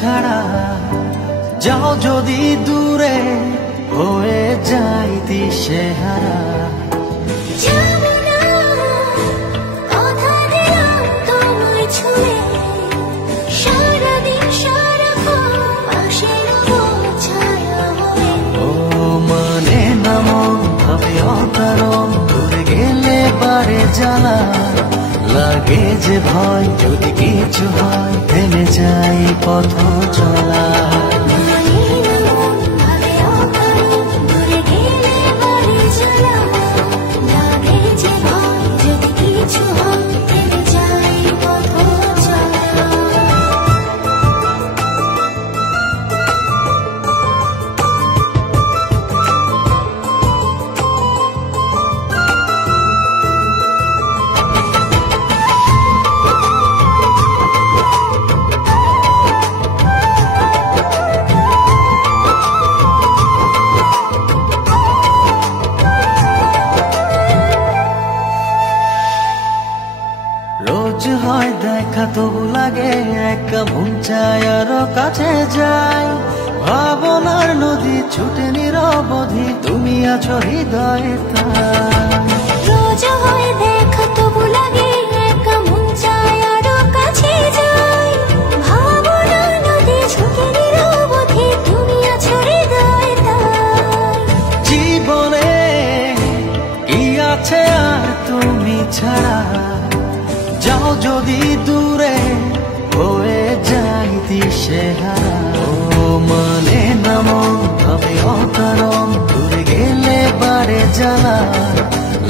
ছাড়া যাও যদি দূরে হয়ে যাই দিশেহারা। মানে না মন ভাবে অকারণ, দূরে গেলে পারে জ্বালা লাগে যে ভয়, যদি কিছু হয় থেমে যাই পথ চলা। রোজ হয় দেখা তবু লাগে একা, মন চায় আরো কাছে যাই। ভাবনার নদী ছুটে নিরবধি, তুমি আছো হৃদয়ে তাই। রোজ হয় দেখা তবু লাগে একা, মন চায় আরো কাছে যাই। ভাবনার নদী ছুটে নিরবধি, তুমি আছো হৃদয়ে তাই। জীবনে কি আছে আর তুমি ছাড়া, যাও যদি দূরে হয়ে যাই দিশেহারা। মানে না মন ভাবে অকারণ, দূরে গেলে পারে জ্বালা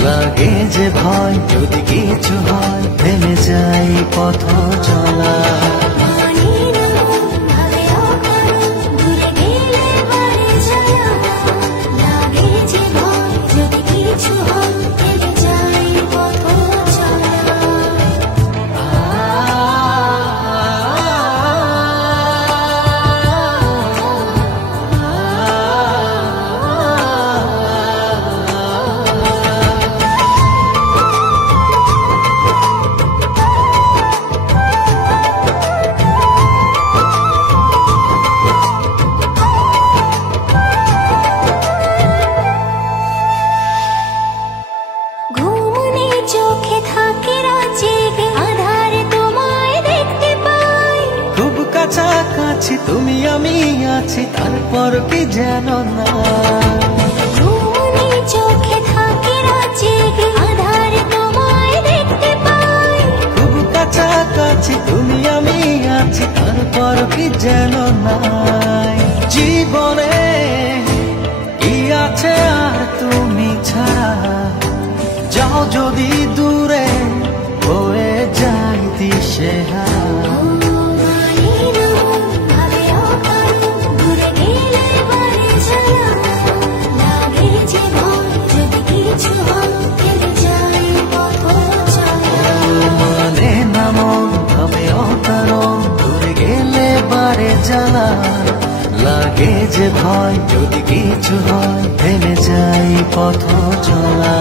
লাগে যে ভয়, যদি কিছু হয় থেমে যাই পথ চলা। কাছাকাছি তুমি আমি আছি, তারপর কি যেন না। চোখে থাকে জেগে, আধার তোমায় দেখতে পাই। খুব কাছাকাছি তুমি আমি আছি, তারপর কি যেন নাই। জীবনে কি আছে আর তুমি ছাড়া, যাও যদি দূরে হয়ে যাই দিশেহারা। মানে না মন ভাবে অকারণ, দূরে গেলে পারে জ্বালা লাগে যে ভয়, যদি কিছু হয় থেমে যাই পথ চলা।